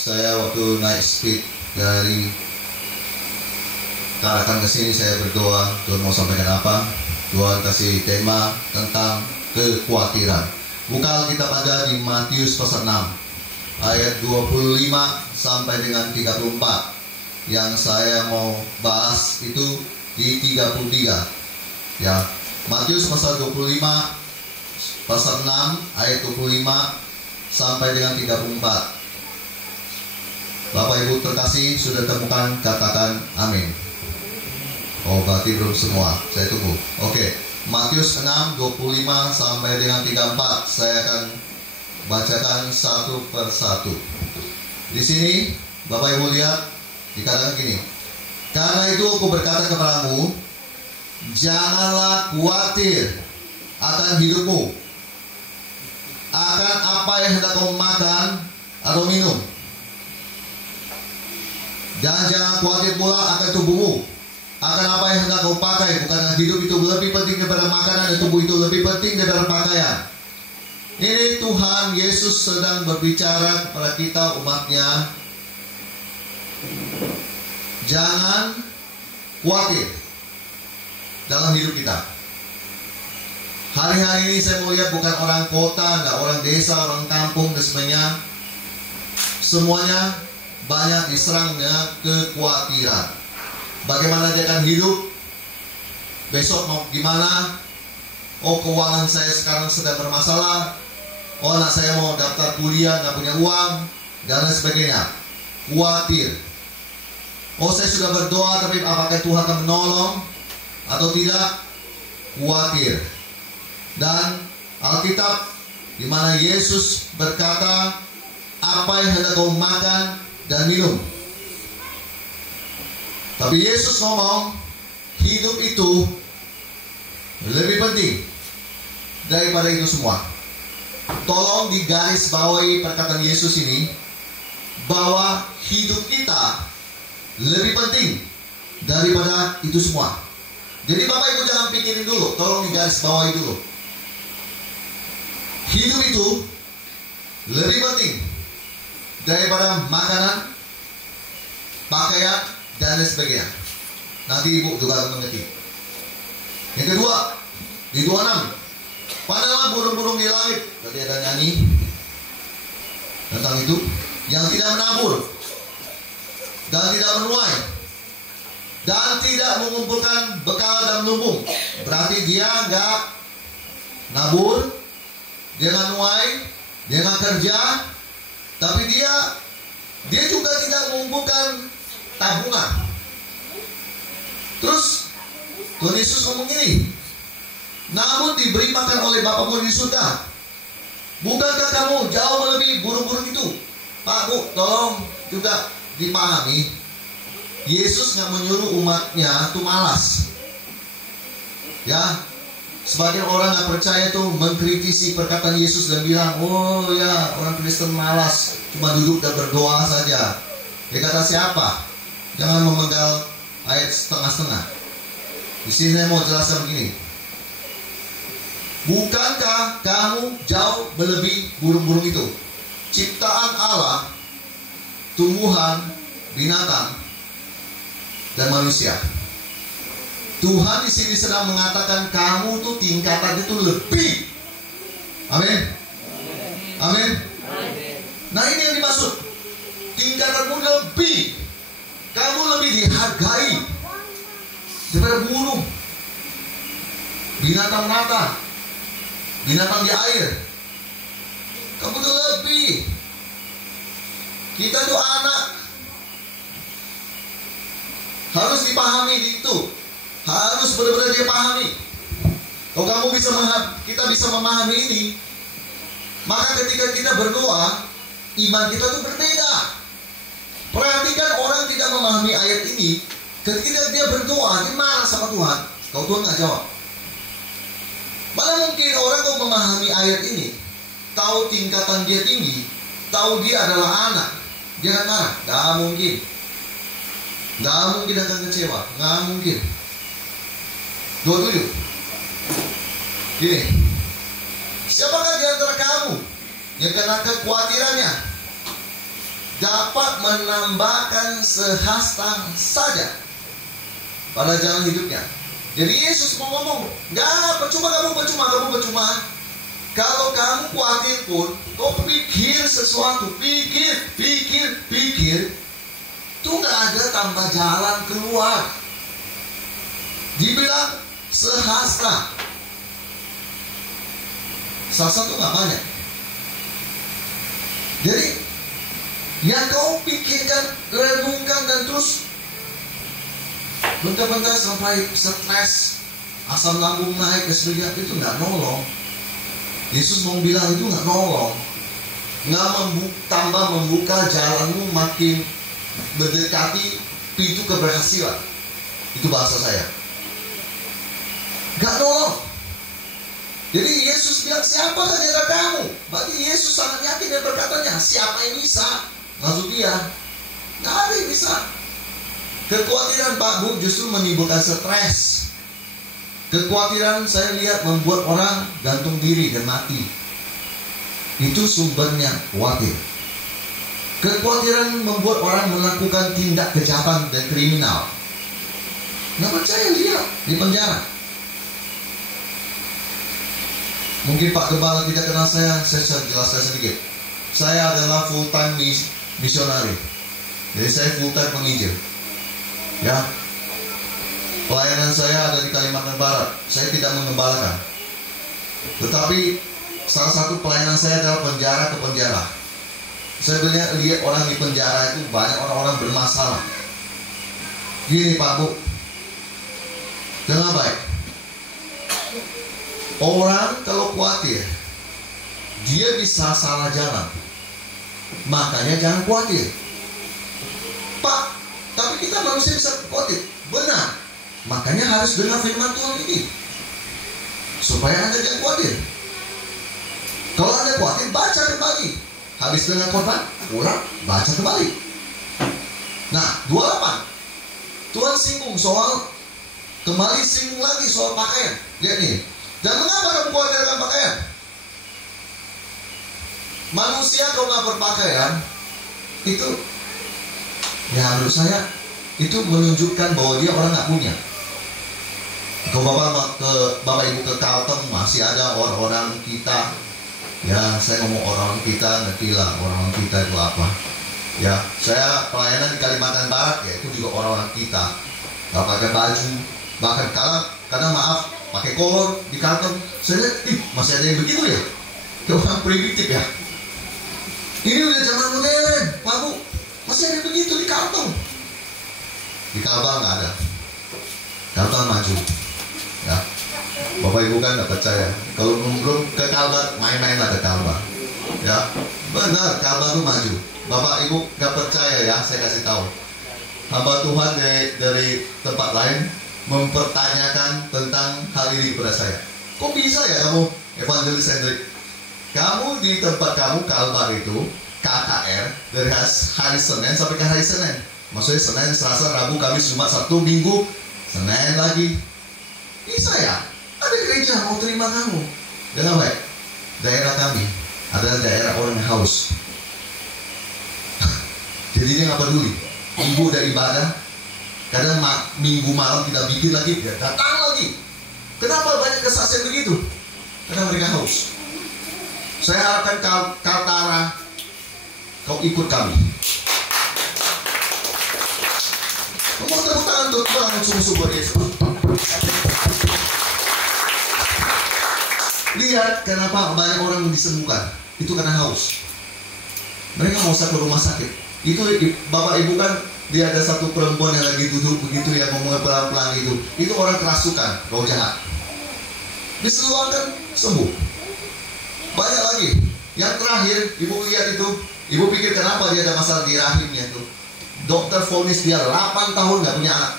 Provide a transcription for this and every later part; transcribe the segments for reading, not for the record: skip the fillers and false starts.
saya waktu naik speed dari Tarakan ke sini, saya berdoa, Tuhan mau sampaikan apa? Tuhan kasih tema tentang kekhawatiran. Buka Alkitab ada di Matius pasal 6 ayat 25 sampai dengan 34. Yang saya mau bahas itu di 33. Ya, Matius pasal 25 pasal 6 ayat 25 sampai dengan 34. Bapak Ibu terkasih, sudah temukan, katakan amin. Oh, berarti belum semua. Saya tunggu. Oke. Matius 6, 25 sampai dengan 34. Saya akan bacakan satu persatu. Di sini, Bapak Ibu lihat, dikatakan gini. Karena itu aku berkata kepadamu, janganlah khawatir akan hidupmu, akan apa yang hendak kau makan atau minum. Dan jangan khawatir pula akan tubuhmu, akan apa yang hendak kau pakai. Bukankah hidup itu lebih penting daripada makanan, dan tubuh itu lebih penting daripada pakaian. Ini Tuhan Yesus sedang berbicara kepada kita umatnya. Jangan khawatir dalam hidup kita. Hari-hari ini saya mau lihat bukan orang kota, nggak orang desa, orang kampung dan sebagainya. Semuanya banyak diserang dengan kekhawatiran. Bagaimana dia akan hidup? Besok mau gimana? Oh, keuangan saya sekarang sedang bermasalah. Oh, anak saya mau daftar kuliah, nggak punya uang, dan lain sebagainya. Khawatir. Oh, saya sudah berdoa, tapi apakah Tuhan akan menolong atau tidak? Khawatir. Dan Alkitab di mana Yesus berkata, apa yang hendak kau makan dan minum. Tapi Yesus ngomong, hidup itu lebih penting daripada itu semua. Tolong digaris bawahi perkataan Yesus ini, bahwa hidup kita lebih penting daripada itu semua. Jadi Bapak Ibu jangan pikirin dulu, tolong digaris bawahi dulu. Hidup itu lebih penting daripada makanan, pakaian, dan lain sebagainya. Nanti Ibu juga akan mengerti. Yang kedua, di 26, pandanglah burung-burung di langit. Tadi ada nyanyi tentang itu, yang tidak menabur dan tidak menuai dan tidak mengumpulkan bekal dalam lumbung. Berarti dia nggak nabur, dia nggak nuai, dia nggak kerja, tapi dia juga tidak mengumpulkan tabungan. Terus Tuhan Yesus ngomong gini, namun diberi makan oleh Bapamu di surga. Bukankah kamu jauh melebihi burung-burung itu? Pak, Bu, tolong juga dipahami, Yesus nggak menyuruh umatnya tuh malas. Ya, sebagian orang nggak percaya tuh mengkritisi perkataan Yesus dan bilang, oh ya, orang Kristen malas, cuma duduk dan berdoa saja. Dia kata siapa? Jangan memenggal ayat setengah-setengah. Di sini saya mau jelaskan begini. Bukankah kamu jauh melebihi burung-burung itu? Ciptaan Allah, tumbuhan, binatang, dan manusia. Tuhan di sini sedang mengatakan kamu tuh tingkatan itu lebih. Amin. Amin. Nah, ini yang dimaksud. Tingkatanmu lebih. Kamu lebih dihargai daripada burung, binatang melata, binatang di air. Kamu tuh lebih. Kita tuh anak. Harus dipahami itu. Harus benar-benar dipahami. Kalau kita bisa memahami ini, maka ketika kita berdoa, iman kita tuh berbeda. Perhatikan orang tidak memahami ayat ini. Ketika dia berdoa, dia marah sama Tuhan. Kalau Tuhan nggak jawab. Mana mungkin orang yang memahami ayat ini, tahu tingkatan dia tinggi, tahu dia adalah anak, dia akan marah? Nggak mungkin. Nggak mungkin akan kecewa. Nggak mungkin. 27. Gini, siapakah di antara kamu yang kena kekhawatirannya dapat menambahkan sehasta saja pada jalan hidupnya. Jadi Yesus mau ngomong, nggak percuma kamu percuma. Kalau kamu khawatir pun, kau pikir sesuatu, pikir, itu nggak ada tambah jalan keluar. Dibilang sehasta. Sehasta itu nggak banyak. Jadi yang kau pikirkan, renungkan dan terus bentar-bentar sampai stres, asam lambung naik ke surga, itu nggak nolong. Yesus mau bilang itu nggak nolong, nggak tambah membuka jalanmu makin mendekati pintu keberhasilan. Itu bahasa saya. Nggak nolong. Jadi Yesus bilang, siapa saudara kamu? Berarti Yesus sangat yakin dan berkatanya, siapa yang bisa? Maksud dia, nggak ada yang bisa. Kekhawatiran Pak Bu justru menimbulkan stres. Kekhawatiran saya lihat membuat orang gantung diri dan mati. Itu sumbernya khawatir. Kekhawatiran membuat orang melakukan tindak kejahatan dan kriminal. Nggak percaya lihat di penjara. Mungkin Pak Gembala tidak kenal saya jelaskan sedikit. Saya adalah full time misionari. Jadi saya full time penginjil. Ya, pelayanan saya ada di Kalimantan Barat. Saya tidak mengembalakan. Tetapi salah satu pelayanan saya adalah penjara ke penjara. Saya lihat orang di penjara itu banyak orang-orang bermasalah. Gini Pak Bu, dengar baik. Orang kalau khawatir, dia bisa salah jalan. Makanya jangan khawatir. Pak, tapi kita manusia bisa khawatir. Benar. Makanya harus dengar firman Tuhan ini, supaya Anda jangan khawatir. Kalau Anda khawatir, baca kembali. Habis dengar khotbah, ulang, baca kembali. Nah, 28. Tuhan singgung soal, kembali singgung lagi soal pakaian. Lihat nih. Dan mengapa kamu khawatir akan pakaian? Manusia kalau nggak berpakaian, itu, ya menurut saya, itu menunjukkan bahwa dia orang nggak punya. Kalau Bapak Ibu ke Kalteng masih ada orang-orang kita. Ya, saya ngomong orang kita, nanti lah orang kita itu apa. Ya, saya pelayanan di Kalimantan Barat, ya itu juga orang-orang kita. Gak pakai baju, bahkan kadang maaf, pakai kolor di Kalteng. Saya lihat, masih ada yang begitu ya? Kayak orang primitif ya. Ini udah zaman modern, Pak Bu. Masih ada yang begitu di Kalteng. Di Kalbar nggak ada. Kalbar maju. Ya, Bapak Ibu kan nggak percaya. Kalau belum ke Kalbar, main-main lah ke Kalbar. Ya, benar, Kalbar itu maju. Bapak Ibu nggak percaya ya, saya kasih tahu. Hamba Tuhan dari tempat lain mempertanyakan tentang hal ini kepada saya. Kok bisa ya kamu, Evangelis Hendrik? Kamu di tempat kamu Kalbar itu KKR dari hari Senin sampai ke hari Senin. Maksudnya Senin, Selasa, Rabu, Kamis, Jumat, Sabtu, Minggu, Senin lagi. Bisa ya? Ada gereja mau terima kamu. Dengar baik. Daerah kami adalah daerah orang yang haus. Jadi dia nggak peduli. Ibu udah ibadah. Kadang minggu malam kita bikin lagi, dia datang lagi. Kenapa banyak kesaksian begitu? Karena mereka haus. Saya harapkan Kaltara, kau ikut kami. Kamu tepuk tangan untuk Tuhan sungguh-sungguh buat Yesus. Lihat kenapa banyak orang disembuhkan. Itu karena haus. Mereka mau ke rumah sakit. Itu Bapak Ibu kan, dia ada satu perempuan yang lagi duduk begitu yang ngomongnya pelan-pelan itu. Itu orang kerasukan, roh jahat. Diseluarkan, sembuh. Banyak lagi. Yang terakhir, Ibu lihat itu. Ibu pikir kenapa dia ada masalah di rahimnya tuh. Dokter vonis dia 8 tahun gak punya anak.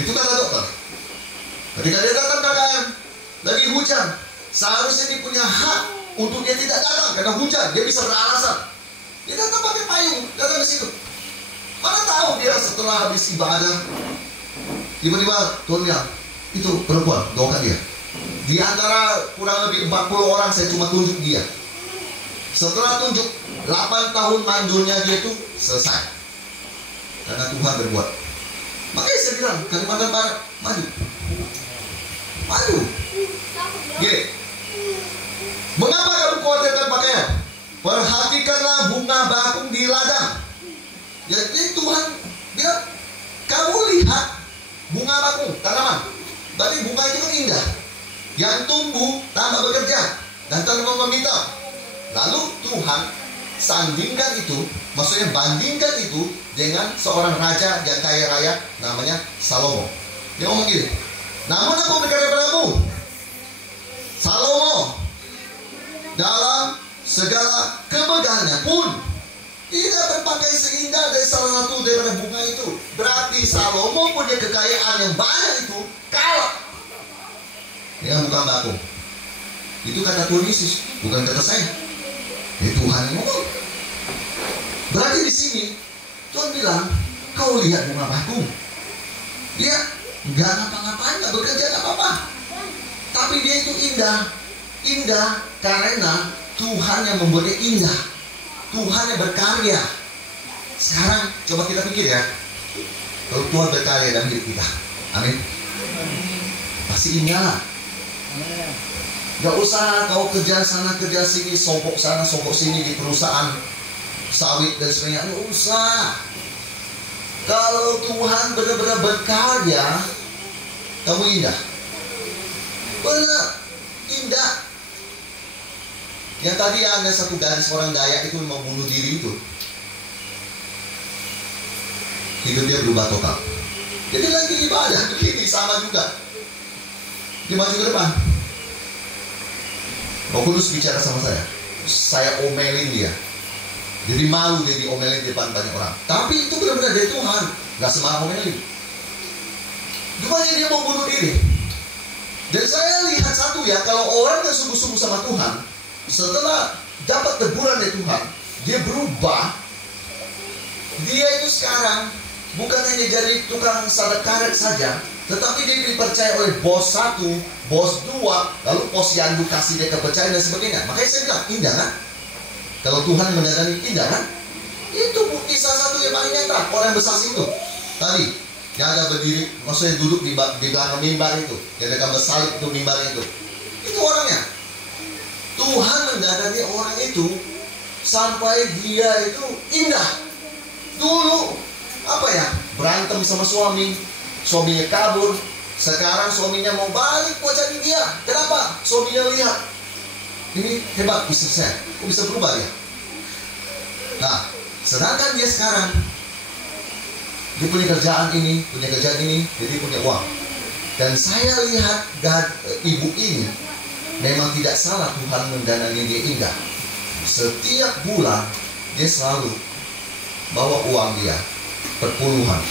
Itu kata dokter. Ketika dia datang KKR, lagi hujan, seharusnya dia punya hak untuk dia tidak datang karena hujan. Dia bisa beralasan. Dia datang pakai payung, datang ke situ. Mana tahu dia setelah habis ibadah, tiba-tiba Tuhan bilang, itu perempuan, doakan dia. Di antara kurang lebih 40 orang, saya cuma tunjuk dia. Setelah tunjuk 8 tahun mandulnya dia itu selesai. Karena Tuhan berbuat. Makanya saya bilang, Kalimantan Barat, maju. Maju. Gini. Mengapa kamu khawatirkan pakaian? Perhatikanlah bunga bakung di ladang. Jadi Tuhan bilang, kamu lihat bunga bakung, tanaman. Berarti bunga itu kan indah. Yang tumbuh tanpa bekerja dan tanpa meminta. Lalu Tuhan sandingkan itu, maksudnya bandingkan itu dengan seorang raja yang kaya raya namanya Salomo. Dia ngomong gini, namun aku berkata padamu, Salomo dalam segala kemegahannya pun tidak berpakai seindah dari salah satu daripada bunga itu. Berarti Salomo punya kekayaan yang banyak itu kalah dengan bunga bakung. Itu kata Tuhan Yesus, bukan kata saya. Tuhan yang ngomong. Berarti di sini Tuhan bilang, kau lihat bunga bakung, dia nggak ngapa-ngapain, nggak bekerja, nggak apa-apa, tapi dia itu indah. Indah karena Tuhan yang membuatnya indah. Tuhan yang berkarya. Sekarang coba kita pikir ya, kalau Tuhan berkarya dalam hidup kita, amin, pasti indah. Gak usah kau kerja sana kerja sini, sogok sana sogok sini di perusahaan sawit dan sebagainya. Gak usah. Kalau Tuhan benar-benar berkarya, kamu indah. Benar, indah. Yang tadi ada satu gadis orang Dayak itu mau bunuh diri itu, hidup dia berubah total. Jadi lagi ibadah begini sama juga. Dia maju ke depan. Roh Kudus bicara sama saya omelin dia. Jadi malu dia diomelin di depan banyak orang. Tapi itu benar-benar dari Tuhan, gak sembarang omelin. Rupanya dia mau bunuh diri. Dan saya lihat satu ya, kalau orang yang sungguh-sungguh sama Tuhan, setelah dapat teguran dari Tuhan, dia berubah. Dia itu sekarang bukan hanya jadi tukang salad karet saja, tetapi dia dipercaya oleh bos 1, bos 2, lalu pos yang kasih dia kepercayaan dan sebagainya. Makanya saya bilang, indah kan? Kalau Tuhan mendadani, indah kan? Itu bukti salah satu yang paling nyata. Orang yang bersaksi itu tadi, yang ada berdiri, maksudnya duduk di belakang mimbar itu, yang ada gambar salib itu mimbar itu orangnya. Tuhan mendadani orang itu sampai dia itu indah. Dulu apa ya, berantem sama suaminya kabur. Sekarang suaminya mau balik buat cari dia. Kenapa? Suaminya lihat, ini hebat istri saya, kok bisa berubah ya. Nah, sedangkan dia sekarang dia punya kerjaan ini, jadi punya uang. Dan saya lihat ibu ini memang tidak salah Tuhan mendanani dia indah. Setiap bulan dia selalu bawa uang dia perpuluhan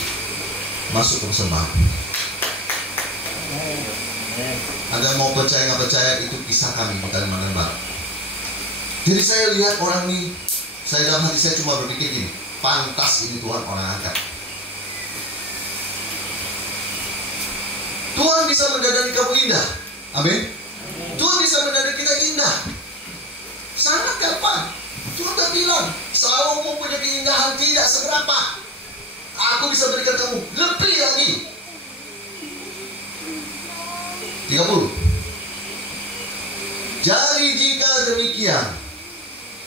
masuk ke persembahan. Anda mau percaya nggak percaya, itu kisah kami di Kalimantan Barat. Jadi saya lihat orang ini, saya dalam hati saya cuma berpikir gini, pantas ini Tuhan orang angkat. Tuhan bisa mendadani kamu indah, amin. Tuhan bisa mendadani kita indah. Sangat gampang. Tuhan tak bilang, Salomo punya keindahan tidak seberapa, aku bisa berikan kamu lebih lagi. 30. Jadi jika demikian,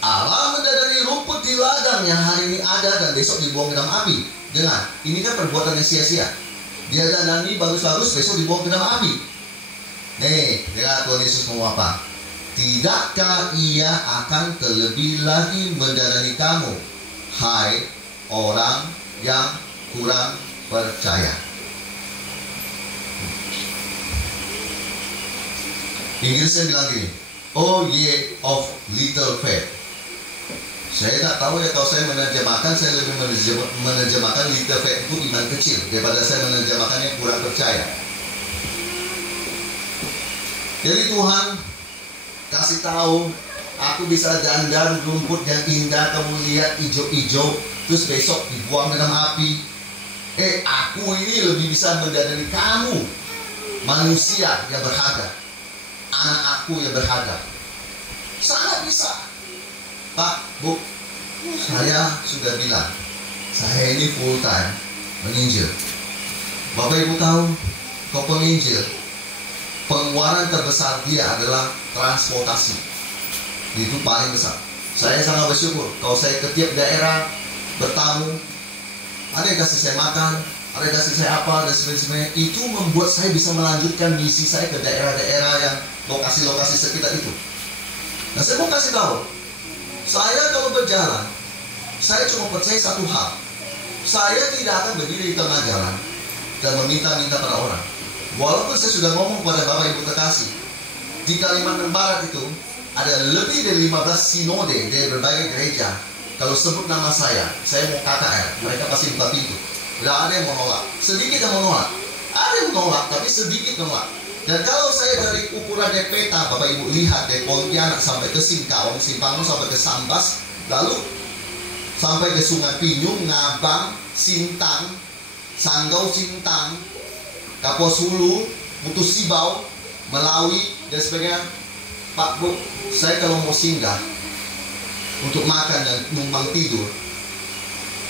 Allah mendadani rumput di ladang yang hari ini ada dan besok dibuang ke dalam api. Dengar, ini kan perbuatan yang sia-sia. Dia danani bagus-bagus, besok dibuang ke dalam api. Nih, dengar Tuhan Yesus ngomong apa? Tidakkah ia akan terlebih lagi mendadani kamu, hai orang yang kurang percaya? Inggrisnya bilang gini, oh ye of little faith. Saya tak tahu ya, kalau saya menerjemahkan, saya lebih menerjemahkan little faith itu iman kecil daripada saya menerjemahkannya kurang percaya. Jadi Tuhan kasih tahu, aku bisa dandan rumput yang indah, kamu lihat hijau-hijau, terus besok dibuang dalam api. Aku ini lebih bisa mendadani kamu, manusia yang berharga, anak aku yang berharga. Sangat bisa. Pak, Bu, saya sudah bilang, saya ini full time menginjil. Bapak Ibu tahu, kalau penginjil, pengeluaran terbesar dia adalah transportasi. Itu paling besar. Saya sangat bersyukur kalau saya ke tiap daerah bertamu, ada yang kasih saya makan, ada yang kasih saya apa, dan sebagainya. Itu membuat saya bisa melanjutkan misi saya ke daerah-daerah yang lokasi-lokasi sekitar itu. Nah, saya mau kasih tahu, saya kalau berjalan, saya cuma percaya satu hal. Saya tidak akan berdiri di tengah jalan dan meminta-minta pada orang. Walaupun saya sudah ngomong kepada Bapak Ibu terkasih, di Kalimantan Barat itu ada lebih dari 15 sinode dari berbagai gereja. Kalau sebut nama saya mau KKR, mereka pasti buka pintu. Tidak ada yang menolak, sedikit yang menolak. Ada yang menolak, tapi sedikit menolak. Dan kalau saya dari ukuran peta, Bapak Ibu lihat dari Pontianak sampai ke Singkawang, Simpang sampai ke Sambas, lalu sampai ke Sungai Pinyung, Ngabang, Sintang, Sanggau Sintang, Kapuas Hulu, Putus Sibau, Melawi, dan sebagainya. Pak, Bu, saya kalau mau singgah untuk makan dan numpang tidur,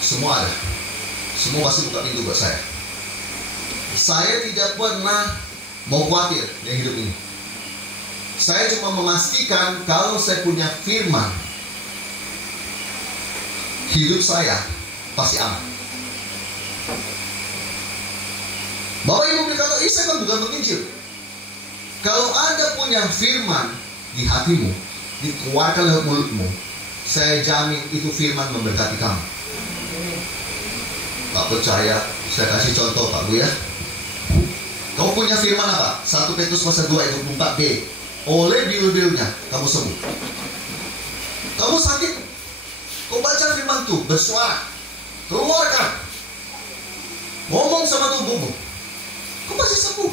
semua ada. Semua pasti buka pintu buat saya. Saya tidak pernah mau khawatir dengan hidup ini. Saya cuma memastikan kalau saya punya firman, hidup saya pasti aman. Bapak Ibu berkata, saya kan bukan menginjil. Kalau Anda punya firman di hatimu, dikeluarkan lewat mulutmu, saya jamin itu firman memberkati kamu. Tak percaya, saya kasih contoh Pak Bu ya. Kamu punya firman apa? 1 Petrus pasal 2 ayat 24b. Oleh biul-biulnya kamu sembuh. Kamu sakit, kau baca firman itu, bersuara, keluarkan, ngomong sama tubuhmu, kau pasti sembuh.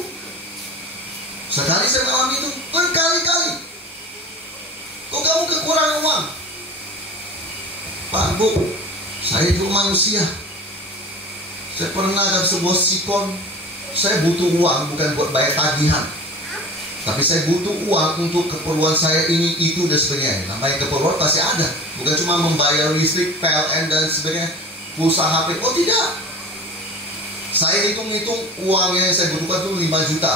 Sekali saya mengalami itu, berkali-kali. Kok kamu kekurangan uang? Pak Bu, saya itu manusia. Saya pernah dalam sebuah sikon, saya butuh uang bukan buat bayar tagihan, tapi saya butuh uang untuk keperluan saya ini, itu, dan sebagainya. Namanya keperluan pasti ada, bukan cuma membayar listrik, PLN, dan sebagainya, pulsa HP. Oh tidak. Saya hitung-hitung uang yang saya butuhkan itu 5 juta.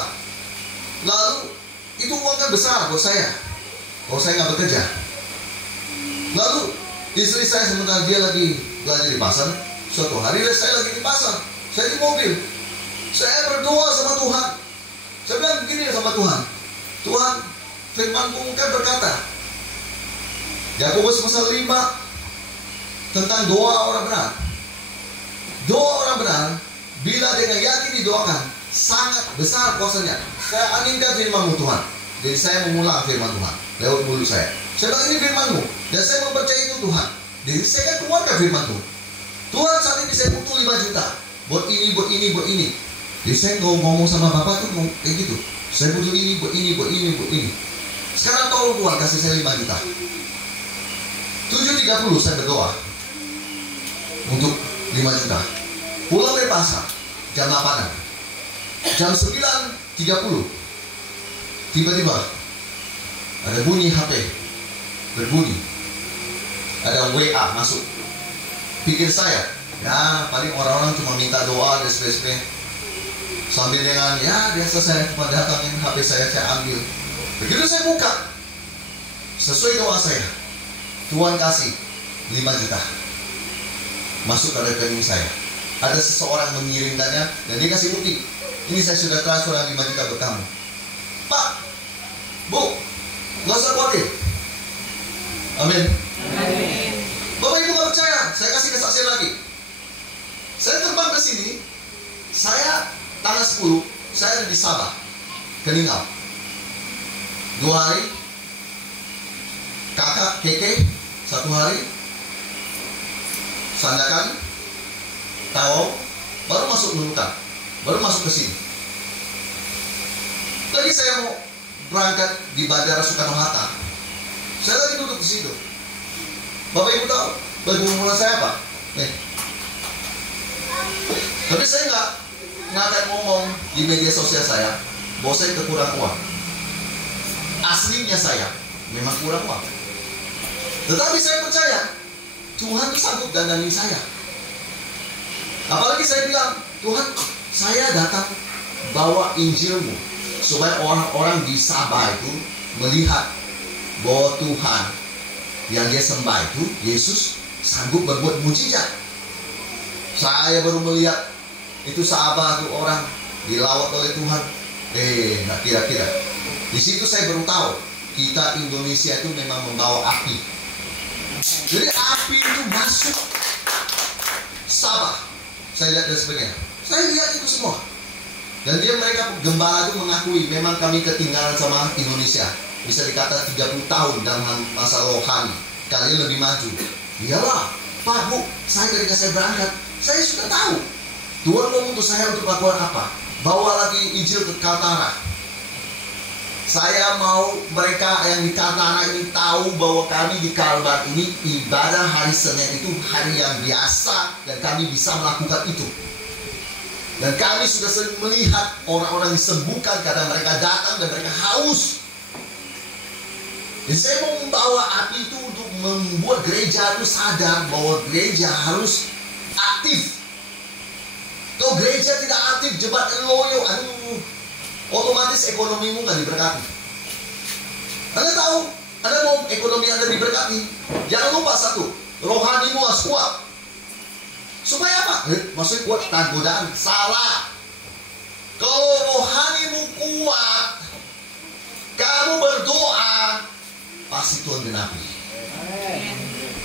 Lalu itu uang kan besar buat saya kalau saya nggak bekerja. Lalu istri saya sementara dia lagi belajar di pasar, suatu hari saya lagi di pasar, saya di mobil, saya berdoa sama Tuhan. Saya bilang begini sama Tuhan, Tuhan, firman-Mu kan berkata, Yakobus pasal 5 tentang doa orang benar. Doa orang benar bila dengan yakin didoakan, sangat besar kuasanya. Saya aminkan firman-Mu Tuhan. Jadi saya mengulang firman Tuhan lewat mulut saya. Saya bilang ini firman-Mu, dan saya mempercayai itu Tuhan. Jadi saya kan keluarkan firman-Mu. Tuhan, saat ini saya butuh 5 juta buat ini, buat ini, buat ini. Jadi saya ngomong sama Bapak tuh kayak gitu. Saya butuh ini, buat ini, buat ini, buat ini. Sekarang tolong Tuhan kasih saya 5 juta. 7.30 saya berdoa untuk 5 juta. Pulang dari pasar jam 8-an. Jam 9.30 tiba-tiba ada bunyi HP berbunyi, ada WA masuk. Pikir saya, ya paling orang-orang cuma minta doa dan sebagainya. Sambil dengan ya biasa saya cuma datangin HP saya ambil. Begitu saya buka, sesuai doa saya, Tuhan kasih 5 juta masuk ke rekening saya. Ada seseorang mengirimkannya dan dia kasih bukti, ini saya sudah transfer 5 juta buat kamu. Pak, Bu, nggak usah khawatir. Amin. Amin. Bapak Ibu nggak percaya, saya kasih kesaksian lagi. Saya terbang ke sini, saya tanggal 10, saya ada di Sabah, Keningau. 2 hari, kakak Keke 1 hari, Sandakan, Tawau, baru masuk Nunukan, baru masuk ke sini. Lagi saya mau berangkat di Bandara Soekarno-Hatta, saya lagi duduk di situ. Bapak Ibu tahu bagaimana saya apa? Nih. Tapi saya nggak akan ngomong di media sosial saya bahwa saya kekurangan uang. Aslinya saya memang kurang uang. Tetapi saya percaya Tuhan itu sanggup dandanin saya. Apalagi saya bilang, Tuhan, saya datang bawa Injilmu supaya orang-orang di Sabah itu melihat bahwa Tuhan yang dia sembah itu, Yesus, sanggup berbuat mujizat. Saya baru melihat itu Sabah itu orang dilawat oleh Tuhan. Nggak kira-kira. Di situ saya baru tahu kita Indonesia itu memang membawa api. Jadi api itu masuk Sabah. Saya lihat dan sebagainya. Saya lihat itu semua. Dan mereka gembala itu mengakui memang kami ketinggalan sama Indonesia. Bisa dikata 30 tahun dalam masa rohani. Kalian lebih maju. Iyalah, Pak, Bu, ketika saya berangkat, saya sudah tahu Tuhan mau untuk saya untuk lakukan apa. Bawa lagi Injil ke Kaltara. Saya mau mereka yang di Kaltara ini tahu bahwa kami di Kalbar ini ibadah hari Senin itu hari yang biasa dan kami bisa melakukan itu. Dan kami sudah sering melihat orang-orang disembuhkan karena mereka datang dan mereka haus. Dan saya mau membawa api itu untuk membuat gereja itu sadar bahwa gereja harus aktif. Kalau gereja tidak aktif, jebat loyo, otomatis ekonomimu nggak diberkati. Anda tahu, Anda mau ekonomi Anda diberkati, jangan lupa satu, rohanimu harus kuat. Supaya apa? Maksudnya kuat tahan godaan. Salah. Kalau rohanimu kuat, kamu berdoa, pasti Tuhan genapi.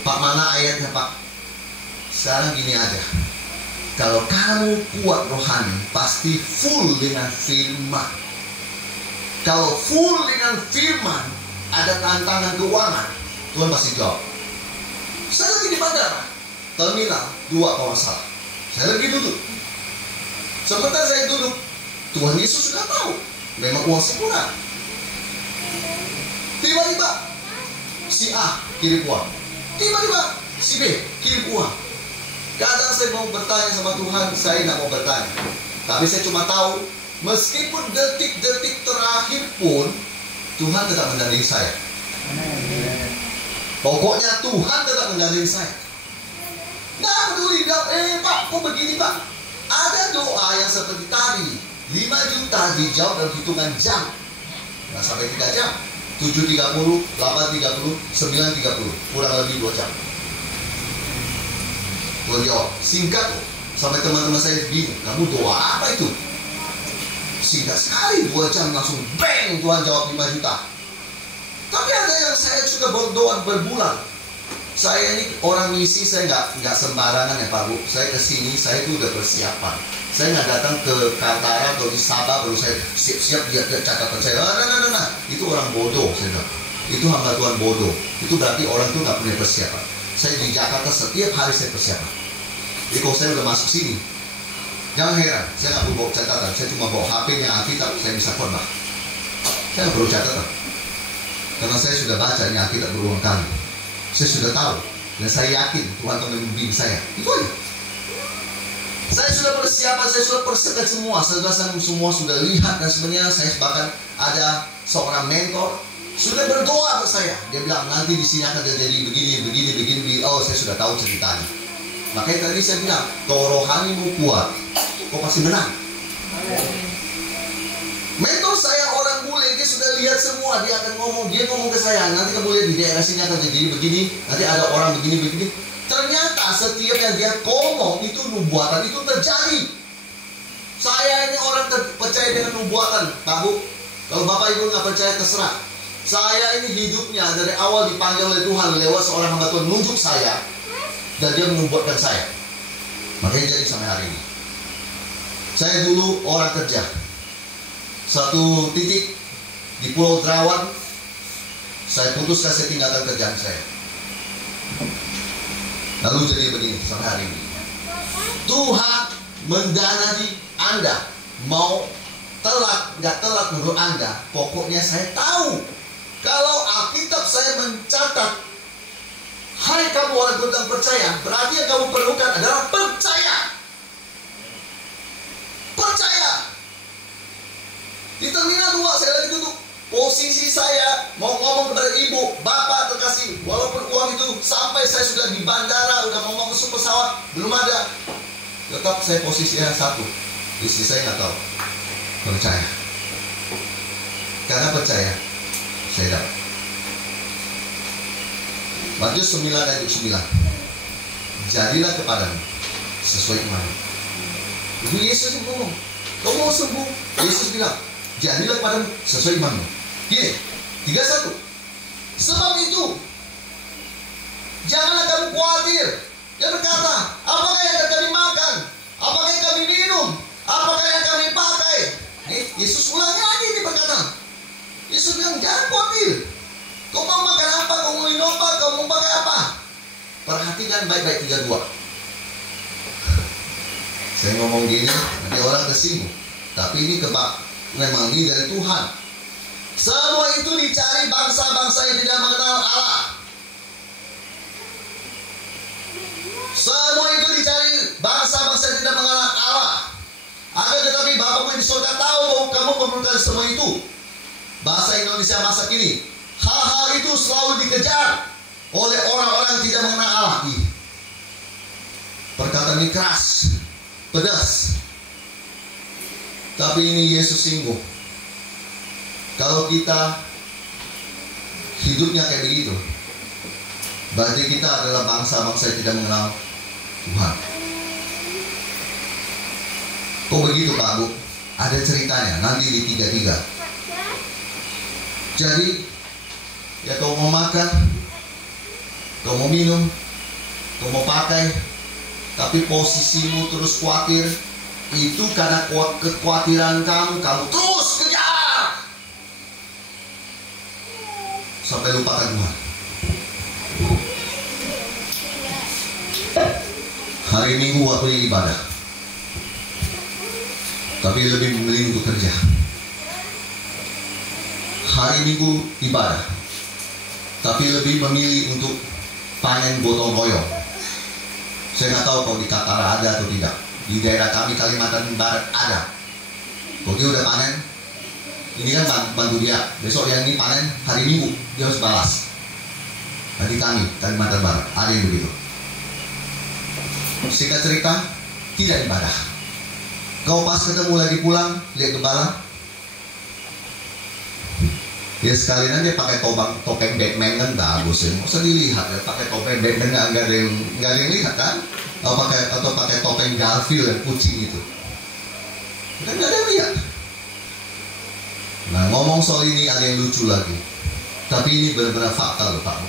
Pak, mana ayatnya, Pak? Sekarang gini aja. Kalau kamu kuat rohani, pasti full dengan firman. Kalau full dengan firman, ada tantangan keuangan, Tuhan pasti jawab. Saya lagi di bandara, terminal 2 kalau salah. Saya lagi duduk. Sebentar saya duduk, Tuhan Yesus sudah tahu, memang uang saya kurang. Tiba-tiba, si A kirim uang. Tiba-tiba, si B kirim uang. Kadang saya mau bertanya sama Tuhan, saya tidak mau bertanya. Tapi saya cuma tahu, meskipun detik-detik terakhir pun, Tuhan tetap mendampingi saya. Pokoknya Tuhan tetap mendampingi saya. Nggak peduli, Pak, kok begini, Pak? Ada doa yang seperti tadi, 5 juta dijawab dalam hitungan jam. Nggak sampai 3 jam. 7.30, 8.30, 9.30, kurang lebih 2 jam. Tuhan jawab, singkat loh. Sampai teman-teman saya bingung, kamu doa apa itu? Singkat sekali, 2 jam langsung bang, Tuhan jawab 5 juta. Tapi ada yang saya suka berdoa berbulan. Saya ini orang misi, saya nggak sembarangan ya Pak Bu. Saya kesini, saya itu udah persiapan. Saya nggak datang ke Kaltara atau di Sabah baru saya siap-siap lihat catatan saya. Nah, itu orang bodoh, saya bilang. Itu hamba Tuhan bodoh. Itu berarti orang itu nggak punya persiapan. Saya di Jakarta setiap hari saya persiapan. Jadi kalau saya udah masuk sini, jangan heran, saya nggak perlu bawa catatan. Saya cuma bawa HP-nya Alkitab, saya bisa khotbah. Saya nggak perlu catatan, karena saya sudah baca ini Alkitab berulang kali. Saya sudah tahu, dan saya yakin Tuhan akan membimbing saya. Itu aja. Saya sudah persiapan, saya sudah persiapkan semua. Saudara semua sudah lihat, dan sebenarnya saya bahkan ada seorang mentor sudah berdoa ke saya. Dia bilang nanti di sini akan terjadi begini. Oh, saya sudah tahu ceritanya. Makanya tadi saya bilang, kalau rohanimu kuat, kau pasti menang. Mentor saya orang bule, dia sudah lihat semua. Dia akan ngomong ke saya, nanti kamu lihat di daerah sini akan terjadi begini, nanti ada orang begini. Ternyata setiap yang dia ngomong itu nubuatan, itu terjadi. Saya ini orang percaya dengan nubuatan, Pak Bu. Kalau Bapak Ibu nggak percaya terserah. Saya ini hidupnya dari awal dipanggil oleh Tuhan lewat seorang hamba Tuhan nunjuk saya, dan dia menubuatkan saya. Makanya jadi sampai hari ini. Saya dulu orang kerja. Satu titik di Pulau Derawan, saya putuskan saya tinggalkan kerjaan saya. Lalu jadi begini sampai hari ini. Tuhan mendanai Anda. Mau telat, nggak telat menurut Anda, pokoknya saya tahu. Kalau Alkitab saya mencatat, hai kamu orang yang percaya, berarti yang kamu perlukan adalah percaya. Percaya. Di terminal 2 saya lagi duduk. posisi saya mau ngomong kepada ibu, bapak terkasih, walaupun uang itu sampai saya sudah di bandara, udah mau masuk pesawat, belum ada, tetap saya posisinya satu. Istri saya nggak tahu, percaya. Karena percaya, saya dapat. Matius 9 ayat 9. Jadilah kepadamu sesuai iman. Itu Yesus yang ngomong. Kau mau sembuh? Yesus bilang, jadilah kepadamu sesuai imanmu. Gini, 31. Sebab itu, janganlah kamu khawatir. Dia berkata, apakah yang akan kami makan? Apakah yang kami minum? Apakah yang kami pakai? Yesus ulangi lagi ini berkata. Yesus bilang, jangan khawatir. Kau mau makan apa? Kau mau minum apa? Kau mau pakai apa? Perhatikan baik-baik 32. Saya ngomong gini, nanti orang tersinggung. Tapi ini memang ini dari Tuhan. Semua itu dicari bangsa-bangsa yang tidak mengenal Allah. Semua itu dicari bangsa-bangsa yang tidak mengenal Allah. Akan tetapi Bapakmu di surga tahu bahwa kamu memerlukan semua itu. Bahasa Indonesia masa kini, hal-hal itu selalu dikejar oleh orang-orang yang tidak mengenal Allah. Perkataan ini keras, pedas. Tapi ini Yesus singgung. Kalau kita hidupnya kayak begitu, berarti kita adalah bangsa-bangsa yang tidak mengenal Tuhan. Kok begitu Pak Bu? Ada ceritanya nanti di 33. Jadi ya kau mau makan, kau mau minum, kau mau pakai, tapi posisimu terus khawatir, itu karena kekhawatiran kamu terus kejar sampai lupakan Tuhan. Hari Minggu waktu ibadah, tapi lebih memilih untuk kerja. Hari Minggu ibadah, tapi lebih memilih untuk panen gotong royong. Saya nggak tahu kalau di Qatar ada atau tidak. Di daerah kami Kalimantan Barat ada. Kalau dia udah panen, ini kan bantu dia. Besok yang ini panen hari Minggu dia harus balas. Tadi kami Kalimantan Barat ada yang begitu. Singkat cerita, tidak ibadah. Kau pas ketemu lagi pulang, lihat gembala, ya sekalian dia pakai topeng Batman kan bagus ya. Nggak usah dilihat ya, pakai topeng Batman nggak ada yang lihat kan? Atau pakai topeng Garfield dan kucing itu, kan nggak ada yang lihat. Nah ngomong soal ini ada yang lucu lagi, tapi ini benar-benar fakta loh Pak.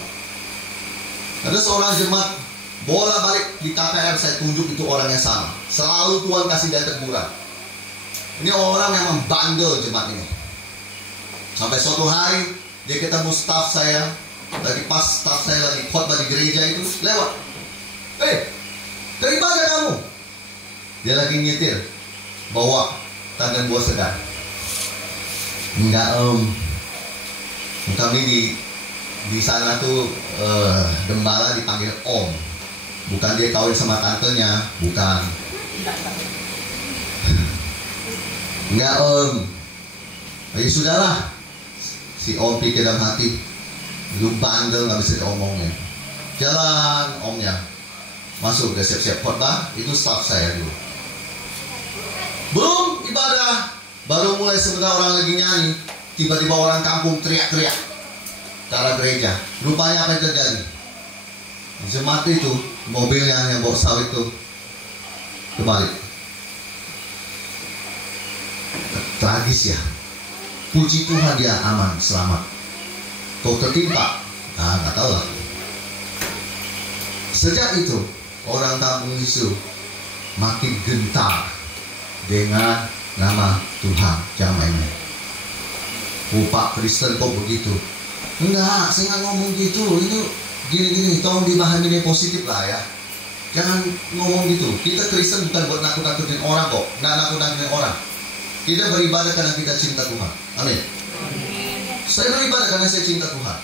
Ada seorang jemaat bola balik di KPR, saya tunjuk itu orangnya sama. Selalu Tuhan kasih dia teguran. Ini orang memang bandel jemaat ini. Sampai suatu hari dia ketemu staf saya, lagi pas staf saya lagi khotbah di gereja itu lewat. Terima gak kamu? Dia lagi nyetir, bawa tangan buah segar. Enggak kami di sana tuh gembala dipanggil Om. Bukan dia kawin sama tantenya, bukan. Enggak ya sudahlah. Si Om pikir dalam hati, lu bandel gak bisa diomongnya. Jalan Omnya masuk, udah siap-siap khotbah. Itu staff saya dulu. Belum ibadah, baru mulai sebentar orang lagi nyanyi, tiba-tiba orang kampung teriak-teriak ke arah gereja. Rupanya apa yang terjadi? Jemaat itu, mobilnya yang bawa sawit itu kebalik. Tragis ya. Puji Tuhan dia aman, selamat. Kau tertimpa? Nggak tahu lah. Sejak itu orang kampung itu makin gentar dengan nama Tuhan. Jangan main-main. Pak Kristen kok begitu? Enggak, saya nggak ngomong gitu. Itu gini-gini, tolong dipahami yang positif lah ya. Jangan ngomong gitu. Kita Kristen bukan buat nakut-nakutin orang kok. Nggak nakut-nakutin orang. Kita beribadah karena kita cinta Tuhan. Amin. Saya beribadah karena saya cinta Tuhan.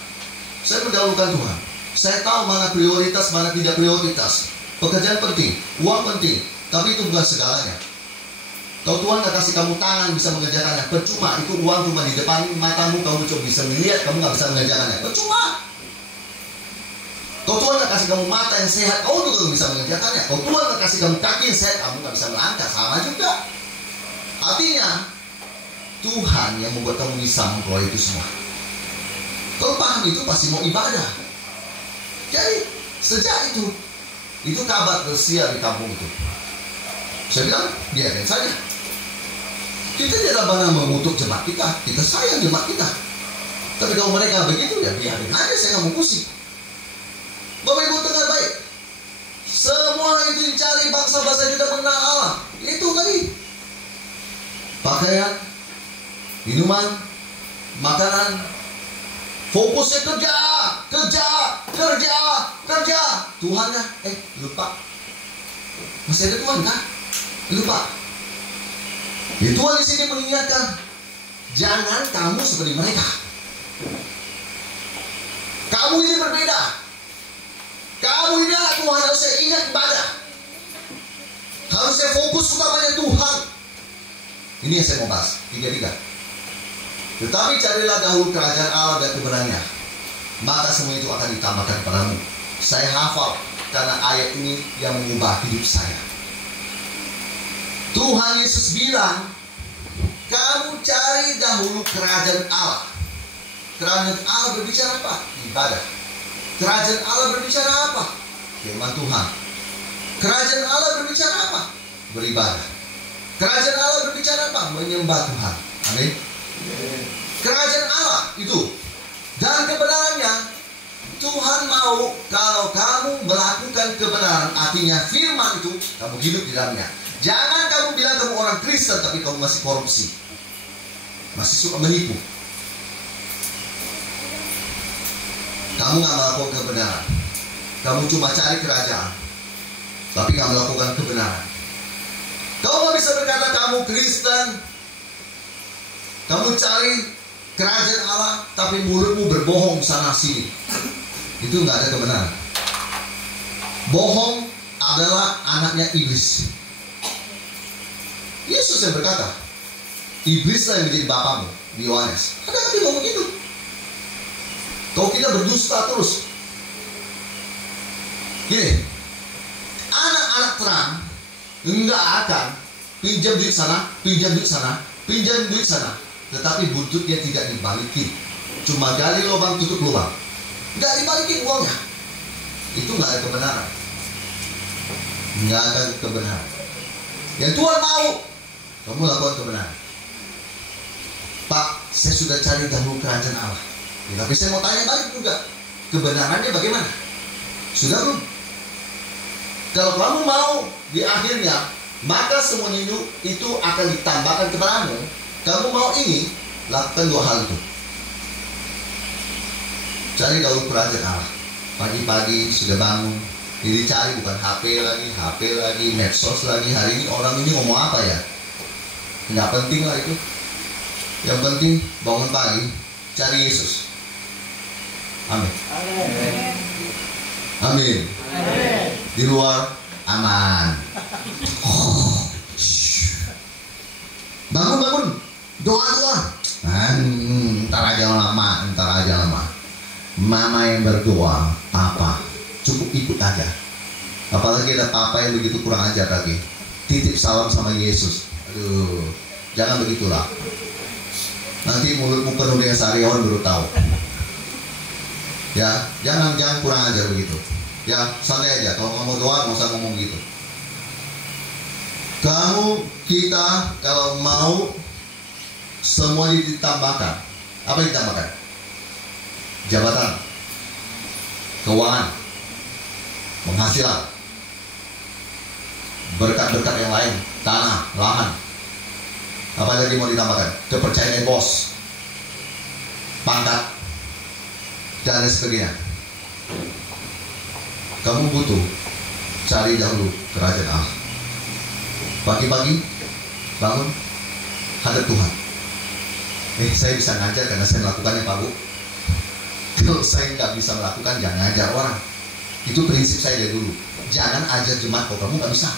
Saya mendahulukan Tuhan. Saya tahu mana prioritas, mana tidak prioritas. Pekerjaan penting, uang penting, tapi itu bukan segalanya. Kalau Tuhan nggak kasih kamu tangan bisa mengerjakannya, percuma. Itu uang cuma di depan matamu, kamu coba bisa melihat, kamu nggak bisa mengerjakannya, percuma. Kalau Tuhan nggak kasih kamu mata yang sehat, kamu juga nggak bisa mengerjakannya. Kalau Tuhan nggak kasih kamu kaki yang sehat, kamu nggak bisa melangkah, sama juga. Artinya Tuhan yang membuat kamu bisa memperoleh itu semua. Kalau paham itu pasti mau ibadah. Jadi sejak itu kabar tersiar di kampung itu. Saya bilang, biarkan saja. Kita tidak pernah mengutuk jemaat kita sayang jemaat kita. Tapi kalau mereka begitu, ya biarin aja, saya nggak mau pusing. Bapak Ibu dengar baik. Semua itu dicari bangsa-bangsa juga mengenal Allah. Itu tadi. Pakaian, minuman, makanan. Fokusnya kerja. Tuhannya, lupa. Masih ada Tuhan kan? Lupa. Ya, Tuhan di sini mengingatkan, jangan kamu seperti mereka. Kamu ini berbeda. Kamu ini anak Tuhan, harusnya ingat ibadah. Harusnya fokus utamanya Tuhan. Ini yang saya mau bahas. 3. Tetapi carilah dahulu kerajaan Allah dan kebenarannya, maka semua itu akan ditambahkan kepadamu. Saya hafal karena ayat ini yang mengubah hidup saya. Tuhan Yesus bilang, kamu cari dahulu kerajaan Allah. Kerajaan Allah berbicara apa? Ibadah. Kerajaan Allah berbicara apa? Firman Tuhan. Kerajaan Allah berbicara apa? Beribadah. Kerajaan Allah berbicara apa? Menyembah Tuhan. Amin. Kerajaan Allah itu dan kebenarannya, Tuhan mau kalau kamu melakukan kebenaran, artinya firman itu kamu hidup di dalamnya. Jangan kamu bilang kamu orang Kristen tapi kamu masih korupsi, masih suka menipu. Kamu nggak melakukan kebenaran, kamu cuma cari kerajaan tapi nggak melakukan kebenaran. Kamu nggak bisa berkata kamu Kristen, kamu cari kerajaan Allah tapi mulutmu berbohong sana sini. Itu nggak ada kebenaran. Bohong adalah anaknya iblis. Yesus yang berkata, iblislah yang menjadi bapamu di Yohanes. Ada yang ngomong gitu. Kalau kita berdusta terus, gini, anak-anak terang nggak akan pinjam duit sana, pinjam duit sana, pinjam duit sana, tetapi buntutnya tidak dibalikin. Cuma gali lubang, tutup lubang, nggak dibalikin uangnya. Itu nggak ada kebenaran. Nggak ada kebenaran. Yang Tuhan mau kamu lakukan kebenaran. Pak, saya sudah cari dahulu kerajaan Allah. Ya, tapi saya mau tanya balik juga, kebenarannya bagaimana? Sudah belum? Kalau kamu mau di akhirnya, maka semuanya itu akan ditambahkan kepadamu. Kamu mau ini, lakukan 2 hal itu. Cari dahulu kerajaan Allah. Pagi-pagi sudah bangun, jadi cari bukan HP lagi, medsos lagi. Hari ini orang ini ngomong apa ya? Nggak penting lah itu. Yang penting bangun pagi, cari Yesus. Amin. Amin. Di luar aman. Bangun, doa. Ntar aja lama. Mama yang berdoa, papa cukup ikut aja. Apalagi ada papa yang begitu kurang ajar lagi. Titip salam sama Yesus. Aduh, jangan begitulah. Nanti mulutmu penuh dengan sariawan baru tahu. Ya, jangan kurang ajar begitu. Ya, santai aja. Kalau mau doa, nggak usah ngomong gitu. Kita kalau mau semua ditambahkan. Apa ditambahkan? Jabatan, keuangan, penghasilan, berkat-berkat yang lain, tanah, lahan. Apa lagi mau ditambahkan? Kepercayaan bos, pangkat, dan lain sebagainya. Kamu butuh cari dahulu kerajaan Allah. Pagi-pagi bangun, hadap Tuhan. Saya bisa ngajar karena saya melakukannya, Pak Bu. Kalau saya nggak bisa melakukan, jangan ngajar orang. Itu prinsip saya dari dulu. Jangan ajar jemaat kalau kamu nggak bisa.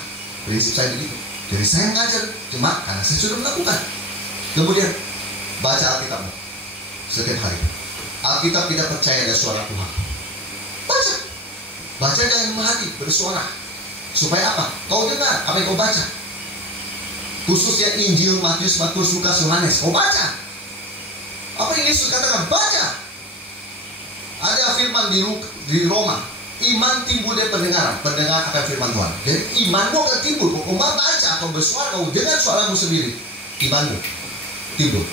Prinsip saya begitu. Jadi saya mengajar jemaat karena saya sudah melakukan. Kemudian baca Alkitabmu setiap hari. Alkitab kita percaya ada suara Tuhan. Baca. Baca dengan hati, bersuara. Supaya apa? Kau dengar apa yang kau baca. Khususnya Injil, Matius, Markus, Lukas, Yohanes. Kau baca. Apa yang Yesus katakan? Baca. Ada firman di Roma. Iman timbul dari pendengaran. Pendengar akan firman Tuhan. Jadi imanmu akan timbul. Kau baca, kau bersuara, kau dengar suaramu sendiri. Imanmu timbul.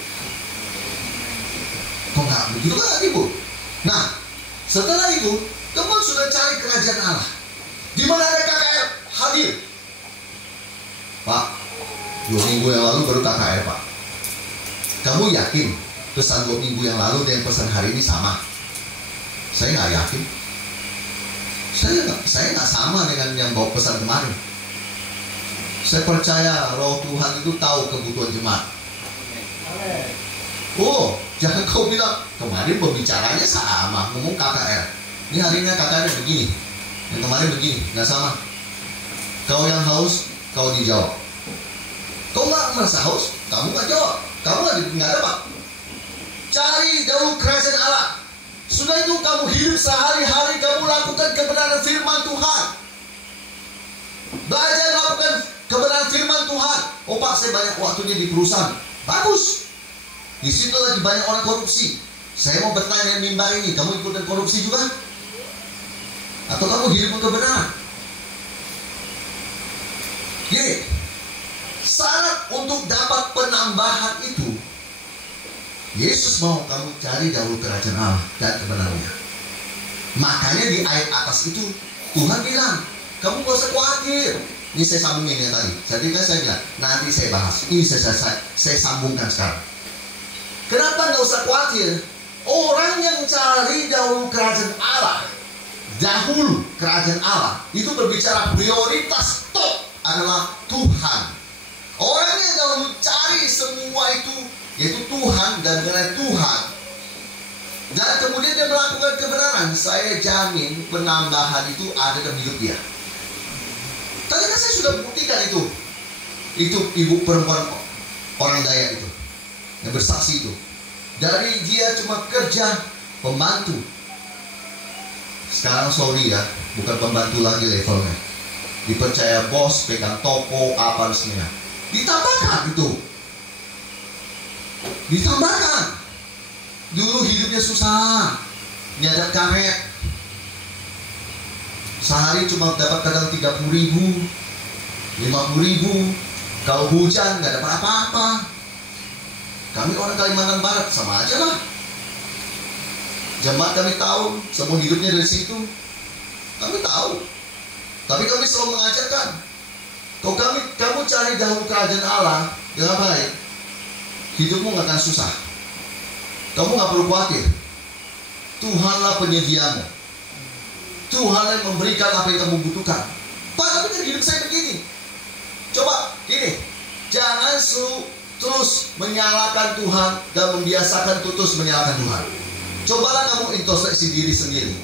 Kok nggak begitu kan nggak timbul? Nah, setelah itu kamu sudah cari kerajaan Allah. Di mana ada KKR hadir. Pak, 2 minggu yang lalu baru KKR, Pak. Kamu yakin pesan 2 minggu yang lalu dengan pesan hari ini sama? Saya nggak yakin. Saya nggak sama dengan yang bawa pesan kemarin. Saya percaya Roh Tuhan itu tahu kebutuhan jemaat. Oh, jangan kau bilang kemarin pembicaranya sama, ngomong KKR. Ini hari ini KKR begini, yang kemarin begini, nggak sama. Kau yang haus, kau dijawab. Kau nggak merasa haus, kamu nggak jawab. Kamu nggak dapat. Cari dahulu kerajaan Allah. Sudah itu kamu hidup sehari-hari, kamu lakukan kebenaran firman Tuhan. Belajar lakukan kebenaran firman Tuhan. Oh Pak, saya banyak waktunya di perusahaan. Bagus. Di situ lagi banyak orang korupsi. Saya mau bertanya di mimbar ini, kamu ikutan korupsi juga? Atau kamu hidup kebenaran? Jadi, syarat untuk dapat penambahan itu, Yesus mau kamu cari dahulu kerajaan Allah dan kebenarannya. Makanya di ayat atas itu Tuhan bilang, kamu gak usah khawatir. Ini saya sambungin ya tadi. Jadi kan saya bilang, nanti saya bahas. Ini saya sambungkan sekarang. Kenapa gak usah khawatir? Orang yang cari dahulu kerajaan Allah, dahulu kerajaan Allah, itu berbicara prioritas top adalah Tuhan. Orang yang dahulu cari semua itu, yaitu Tuhan dan mengenai Tuhan, dan kemudian dia melakukan kebenaran, saya jamin penambahan itu ada dalam hidup dia. Tadi kan saya sudah buktikan itu ibu perempuan orang Dayak itu yang bersaksi itu. Dari dia cuma kerja pembantu, sekarang sorry ya, bukan pembantu lagi levelnya, dipercaya bos, pegang toko apa resminya, ditambahkan itu. Ditambahkan. Dulu hidupnya susah, nyadap karet, sehari cuma dapat kadang 30.000, 50.000. Kalau hujan nggak dapat apa-apa. Kami orang Kalimantan Barat sama aja lah. Jemaat kami tahu, semua hidupnya dari situ. Kami tahu. Tapi kami selalu mengajarkan, kalau kamu cari dahulu kerajaan Allah dengan baik, hidupmu nggak akan susah. Kamu nggak perlu khawatir. Tuhanlah penyediamu. Tuhanlah yang memberikan apa yang kamu butuhkan. Pak, tapi kan hidup saya begini. Coba gini, jangan terus menyalahkan Tuhan dan membiasakan terus menyalahkan Tuhan. Cobalah kamu introspeksi diri sendiri.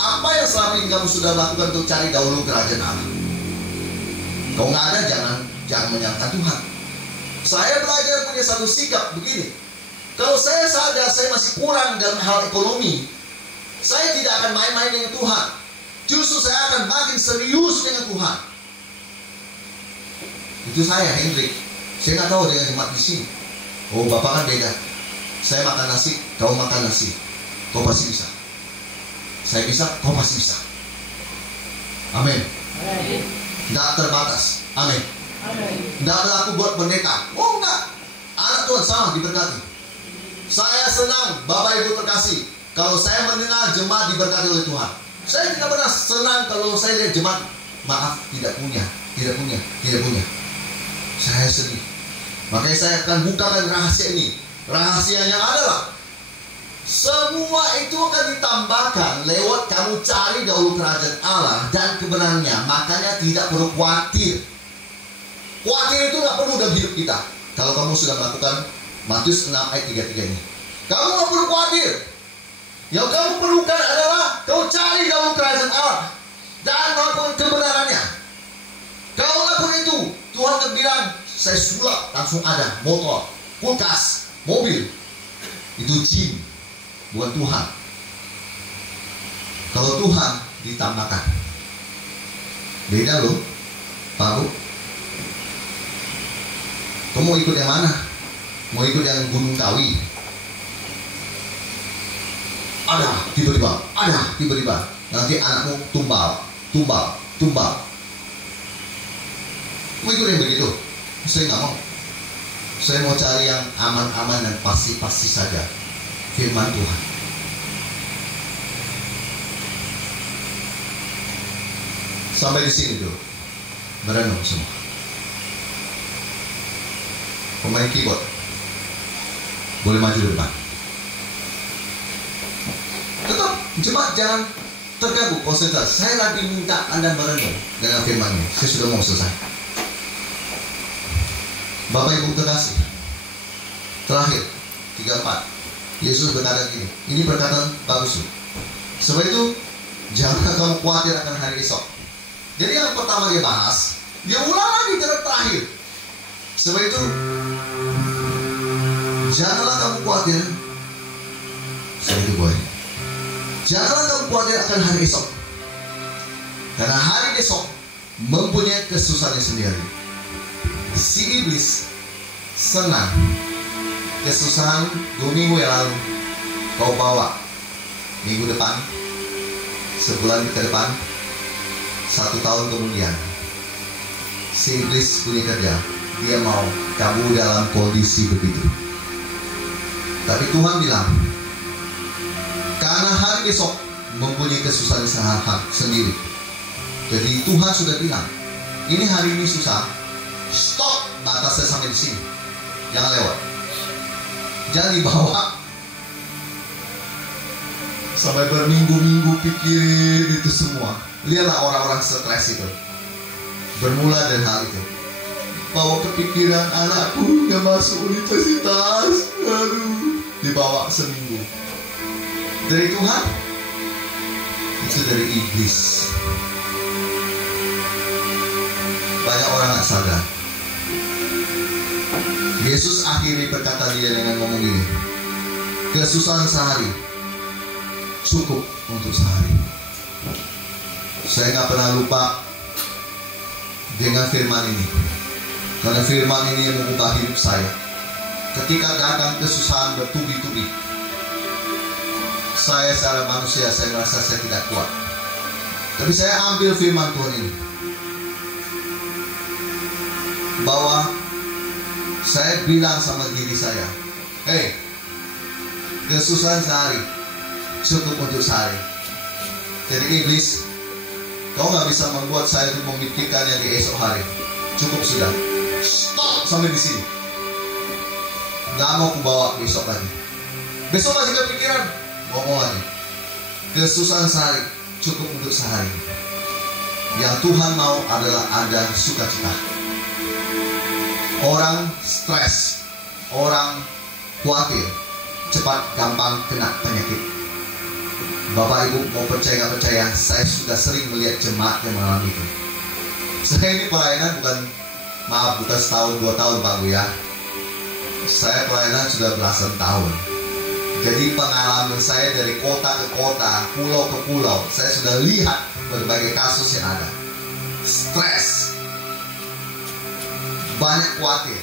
Apa yang selama ini kamu sudah lakukan untuk cari dahulu kerajaan Allah? Kalau nggak ada, jangan menyalahkan Tuhan. Saya belajar punya satu sikap begini. Kalau saya sadar saya masih kurang dalam hal ekonomi, saya tidak akan main-main dengan Tuhan. Justru saya akan makin serius dengan Tuhan. Itu saya, Hendrik. Saya nggak tahu dengan jemaat di sini. Oh, Bapak kan beda. Saya makan nasi, kau makan nasi. Kau pasti bisa. Saya bisa, kau pasti bisa. Amin. Tidak terbatas. Amin. Tidak berlaku buat pendeta. Oh enggak. Anak Tuhan sama diberkati. Saya senang Bapak Ibu terkasih kalau saya mendengar jemaat diberkati oleh Tuhan. Saya tidak pernah senang kalau saya lihat jemaat maaf tidak punya. Saya sedih. Makanya saya akan bukakan rahasia ini. Rahasianya adalah semua itu akan ditambahkan lewat kamu cari dahulu kerajaan Allah dan kebenarannya. Makanya tidak perlu khawatir. Khawatir itu nggak perlu dalam hidup kita. Kalau kamu sudah melakukan Matius 6 ayat 33 ini, kamu nggak perlu khawatir. Yang kamu perlukan adalah kau cari dahulu kerajaan Allah dan melakukan kebenarannya. Kau lakukan itu Tuhan bilang, saya sulap langsung ada motor, kulkas, mobil. Itu jin, bukan Tuhan. Kalau Tuhan ditambahkan, beda loh, tahu? Kamu mau ikut yang mana? Mau ikut yang Gunung Kawi? Ada tiba-tiba, nanti anakmu tumbal. Mau ikut yang begitu? Saya nggak mau. Saya mau cari yang aman-aman dan pasti saja. Firman Tuhan. Sampai di sini dulu. Merenung semua. Pemain keyboard boleh maju ke depan. Tetap jemaat jangan terganggu konsentrasi. Saya lagi minta Anda merenung dengan firman-Nya. Saya sudah mau selesai. Bapak Ibu terkasih, terakhir 34 Yesus berkata gini, ini perkataan bagus tuh. Sebab itu jangan kamu khawatir akan hari esok. Jadi yang pertama dia bahas, dia ulang lagi terakhir. Sebab itu janganlah kamu khawatir. Sebab itu boy, janganlah kamu khawatir akan hari esok, karena hari esok mempunyai kesusahannya sendiri. Si iblis senang kesusahan 2 minggu yang lalu kau bawa minggu depan, sebulan ke depan, 1 tahun kemudian. Si iblis punya kerja, dia mau kamu dalam kondisi begitu. Tapi Tuhan bilang, karena hari besok mempunyai kesusahan sendiri. Jadi Tuhan sudah bilang, ini hari ini susah, stop, batasnya sampai di sini, jangan lewat, jangan dibawa sampai berminggu-minggu pikirin itu semua. Lihatlah orang-orang stres itu, bermula dari hal itu. Bawa kepikiran anakku nggak masuk universitas, aduh, dibawa seminggu. Dari Tuhan, itu dari iblis. Banyak orang nggak sadar. Yesus akhiri berkata dia dengan ngomong gini, kesusahan sehari cukup untuk sehari. Saya nggak pernah lupa dengan firman ini, karena firman ini yang mengubah hidup saya. Ketika datang kesusahan bertubi-tubi, saya secara manusia, saya merasa saya tidak kuat. Tapi saya ambil firman Tuhan ini, bahwa saya bilang sama diri saya, hey, kesusahan sehari cukup untuk sehari. Jadi iblis, kau nggak bisa membuat saya itu memikirkannya di esok hari. Cukup sudah, stop sampai di sini. Nggak mau ku bawa besok lagi. Besok masih kepikiran, ngomong lagi. Kesusahan sehari cukup untuk sehari. Yang Tuhan mau adalah ada sukacita. Orang stres, orang khawatir, cepat gampang kena penyakit. Bapak Ibu mau percaya nggak percaya, saya sudah sering melihat jemaat yang mengalami itu. Saya ini pelayanan bukan setahun 2 tahun Pak Bu ya. Saya pelayanan sudah belasan tahun. Jadi pengalaman saya dari kota ke kota, pulau ke pulau, saya sudah lihat berbagai kasus yang ada. Stres, banyak khawatir,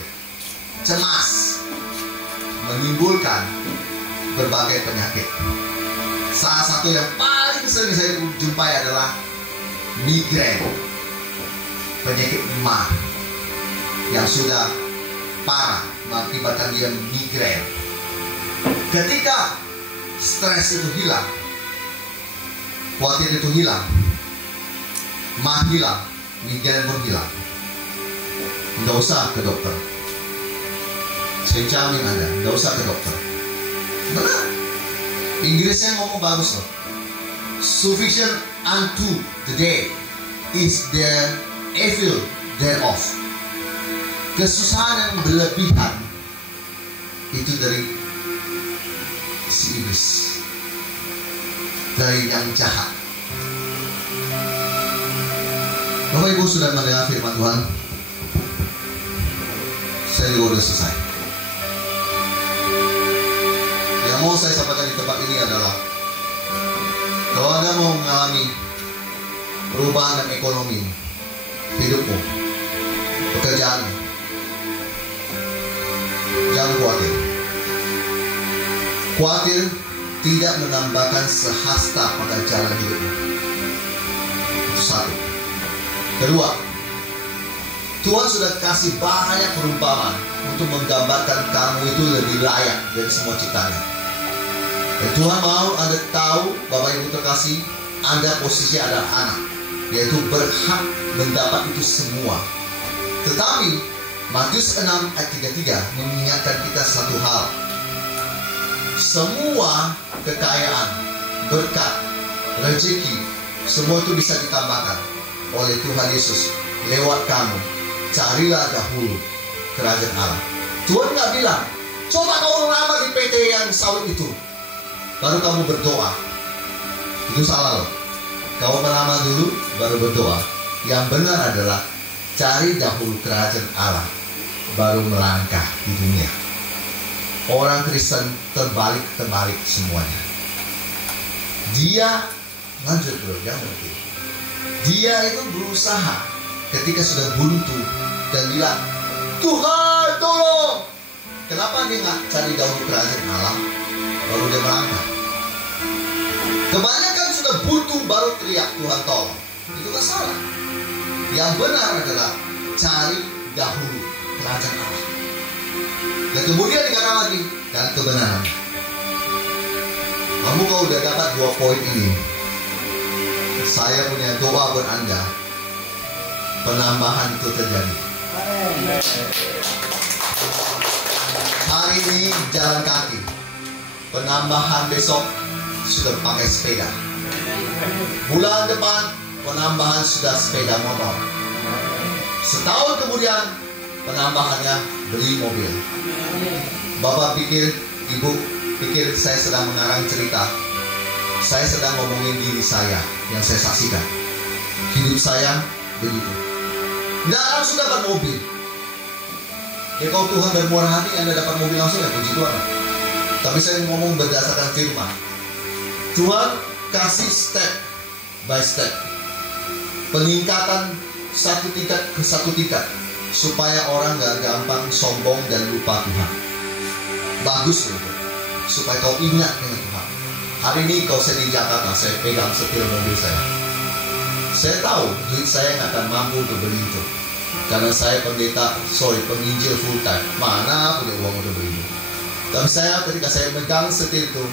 cemas, menimbulkan berbagai penyakit. Salah satu yang paling sering saya jumpai adalah migrain, penyakit mah yang sudah parah mengakibatkan dia migrain. Ketika stres itu hilang, khawatir itu hilang, mah hilang, migrain pun hilang. Nggak usah ke dokter. Saya jamin Anda, nggak usah ke dokter. Benar. Inggrisnya ngomong bagus loh. Sufficient unto the day is the evil thereof. Kesusahan yang berlebihan itu dari si iblis, dari yang jahat. Bapak Ibu sudah mendengar firman Tuhan. Saya juga sudah selesai. Yang mau saya sampaikan di tempat ini adalah, kalau Anda mau mengalami perubahan dalam ekonomi hidupmu, pekerjaanmu, jangan khawatir. Khawatir tidak menambahkan sehasta pada jalan hidupmu. Itu satu. Kedua, Tuhan sudah kasih banyak perumpamaan untuk menggambarkan kamu itu lebih layak dari semua ciptaannya. Dan Tuhan mau Anda tahu, Bapak Ibu terkasih, Anda posisi adalah anak, yaitu berhak mendapat itu semua. Tetapi Matius 6 ayat 33 mengingatkan kita satu hal. Semua kekayaan, berkat, rezeki, semua itu bisa ditambahkan oleh Tuhan Yesus lewat kamu. Carilah dahulu kerajaan Allah. Tuhan nggak bilang, coba kau melamar di PT yang sawit itu, baru kamu berdoa. Itu salah loh. Kau melamar dulu, baru berdoa. Yang benar adalah cari dahulu kerajaan Allah, baru melangkah di dunia. Orang Kristen terbalik semuanya. Dia lanjut bro, jangan berhenti. Dia itu berusaha ketika sudah buntu dan bilang, Tuhan tolong. Kenapa dia nggak cari dahulu kerajaan Allah, baru dia melangkah? Kebanyakan sudah buntu baru teriak Tuhan tolong. Itu nggak salah. Yang benar adalah cari dahulu kerajaan Allah. Dan kemudian dikatakan lagi, dan kebenaran. Kamu kalau udah dapat 2 poin ini, saya punya doa buat Anda, penambahan itu terjadi. Hari ini jalan kaki, penambahan besok sudah pakai sepeda. Bulan depan penambahan sudah sepeda motor. Setahun kemudian penambahannya beli mobil. Bapak pikir, ibu pikir saya sedang mengarang cerita. Saya sedang ngomongin diri saya yang saya saksikan. Hidup saya begitu. Nggak langsung dapat mobil. Ya kalau Tuhan bermurah hati, Anda dapat mobil langsung, ya puji Tuhan. Tapi saya ngomong berdasarkan firman. Tuhan kasih step by step, peningkatan satu tingkat ke satu tingkat, supaya orang gak gampang sombong dan lupa Tuhan. Bagus loh, supaya kau ingat dengan Tuhan. Hari ini kalau saya di Jakarta, saya pegang setir mobil saya. Saya tahu duit saya gak akan mampu untuk beli itu, karena saya penginjil full time. Mana punya uang untuk beli itu. Tapi ketika saya megang setir itu,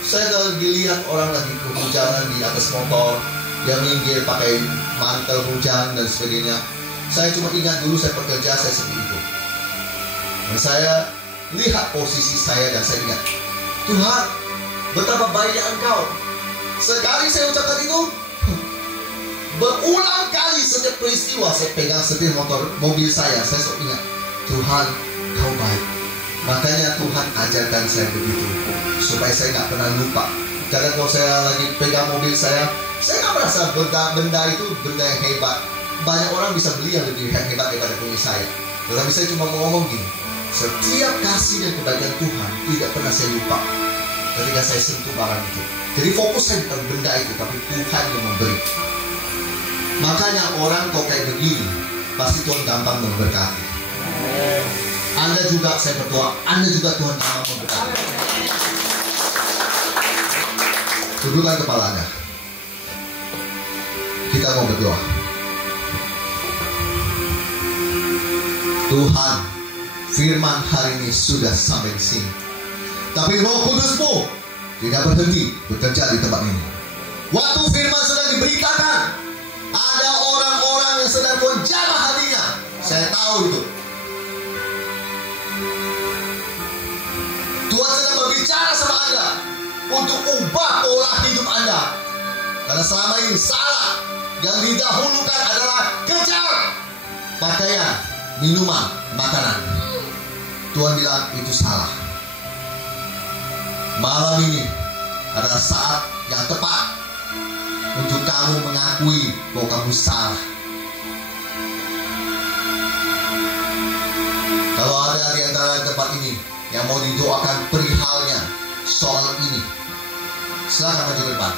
saya lagi lihat orang lagi kehujanan di atas motor, dia minggir pakai mantel hujan dan sebagainya. Saya cuma ingat dulu saya pekerja, saya seperti itu. Dan saya lihat posisi saya dan saya ingat, Tuhan, betapa baiknya Engkau. Sekali saya ucapkan itu, berulang kali setiap peristiwa saya pegang setir mobil saya selalu ingat, Tuhan, Kau baik. Makanya Tuhan ajarkan saya begitu, supaya saya nggak pernah lupa. Karena kalau saya lagi pegang mobil saya nggak merasa benda itu benda yang hebat. Banyak orang bisa beli yang lebih hebat daripada punya saya. Tetapi saya cuma mau ngomong gini, setiap kasih dan kebaikan Tuhan tidak pernah saya lupa ketika saya sentuh barang itu. Jadi fokus saya bukan benda itu, tapi Tuhan yang memberi. Makanya orang kok kayak begini, pasti Tuhan gampang memberkati. Anda juga, saya berdoa, Anda juga Tuhan gampang memberkati. Tundukkan kepala Anda. Kita mau berdoa. Tuhan, firman hari ini sudah sampai di sini. Tapi Roh Kudus-Mu tidak berhenti bekerja di tempat ini. Waktu firman sedang diberitakan, ada orang-orang yang sedang gonjang hatinya. Saya tahu itu. Tuhan sedang berbicara sama Anda untuk ubah pola hidup Anda. Karena selama ini salah. Yang didahulukan adalah kejar, pakaian, minuman, makanan. Tuhan bilang itu salah. Malam ini adalah saat yang tepat untuk kamu mengakui bahwa kamu salah. Kalau ada di antara tempat ini yang mau didoakan perihalnya soal ini, silakan maju ke depan.